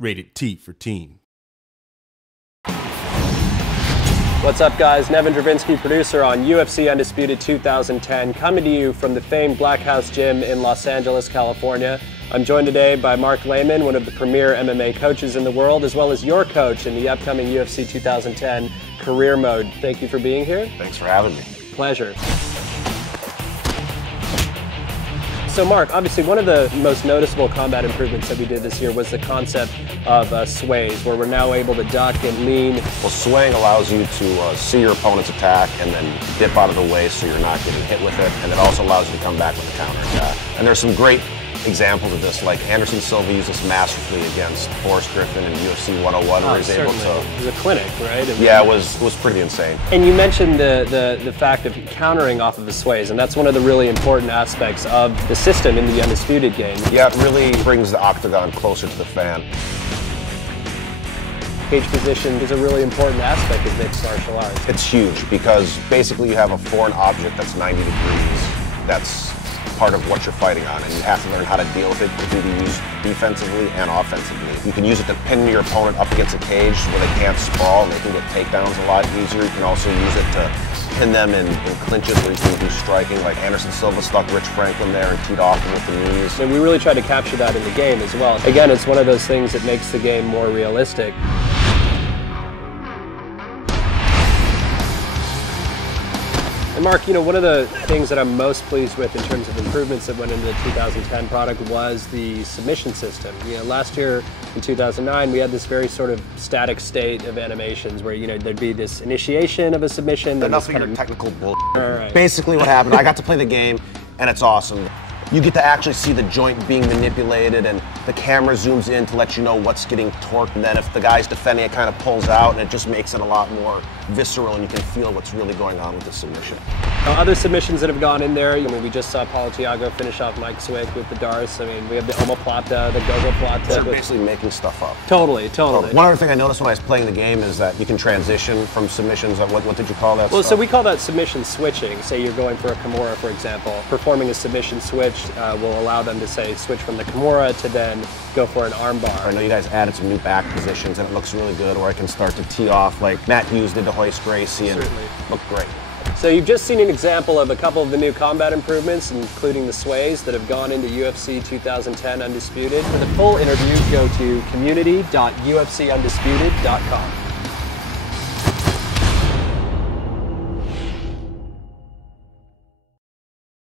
Rated T for teen. What's up, guys? Nevin Dravinsky, producer on UFC Undisputed 2010, coming to you from the famed Black House Gym in Los Angeles, California. I'm joined today by Mark Lehman, one of the premier MMA coaches in the world, as well as your coach in the upcoming UFC 2010 Career Mode. Thank you for being here. Thanks for having me. Pleasure. So Mark, obviously one of the most noticeable combat improvements that we did this year was the concept of sways, where we're now able to duck and lean. Well, swaying allows you to see your opponent's attack and then dip out of the way so you're not getting hit with it, and it also allows you to come back with a counter attack. And there's some great examples of this, like Anderson Silva used this masterfully against Forrest Griffin in UFC 101, where he's able to... It was a clinic, right? Yeah, it was pretty insane. And you mentioned the fact of countering off of the sways, and that's one of the really important aspects of the system in the Undisputed game. Yeah, it really brings the octagon closer to the fan. Cage position is a really important aspect of mixed martial arts. It's huge because basically you have a foreign object that's 90 degrees that's part of what you're fighting on, and you have to learn how to deal with it. It can be used defensively and offensively. You can use it to pin your opponent up against a cage where they can't sprawl and they can get takedowns a lot easier. You can also use it to pin them in clinches where you can do striking, like Anderson Silva stuck Rich Franklin there and teed off him with the knees. And we really try to capture that in the game as well. Again, it's one of those things that makes the game more realistic. And Mark, you know, one of the things that I'm most pleased with in terms of improvements that went into the 2010 product was the submission system. You know, last year in 2009, we had this very sort of static state of animations where, you know, there'd be this initiation of a submission. Enough of your technical bull. Right. Basically what happened, I got to play the game, and it's awesome. You get to actually see the joint being manipulated, and the camera zooms in to let you know what's getting torqued, and then if the guy's defending, it kind of pulls out, and it just makes it a lot more visceral, and you can feel what's really going on with the submission. Other submissions that have gone in there, I mean, we just saw Paulo Thiago finish off Mike Swick with the Darce. I mean, we have the omoplata, the gogoplata. They're basically making stuff up. Totally. One other thing I noticed when I was playing the game is that you can transition from submissions. What did you call that Well, stuff? so we call that submission switching. Say you're going for a Kimura, for example. Performing a submission switch will allow them to, say, switch from the Kimura to then go for an armbar. I know you guys added some new back positions, and it looks really good, where I can start to tee off like Matt Hughes did to Hoist Gracie, and looked great. So you've just seen an example of a couple of the new combat improvements, including the sways that have gone into UFC 2010 Undisputed. For the full interview, go to community.ufcundisputed.com.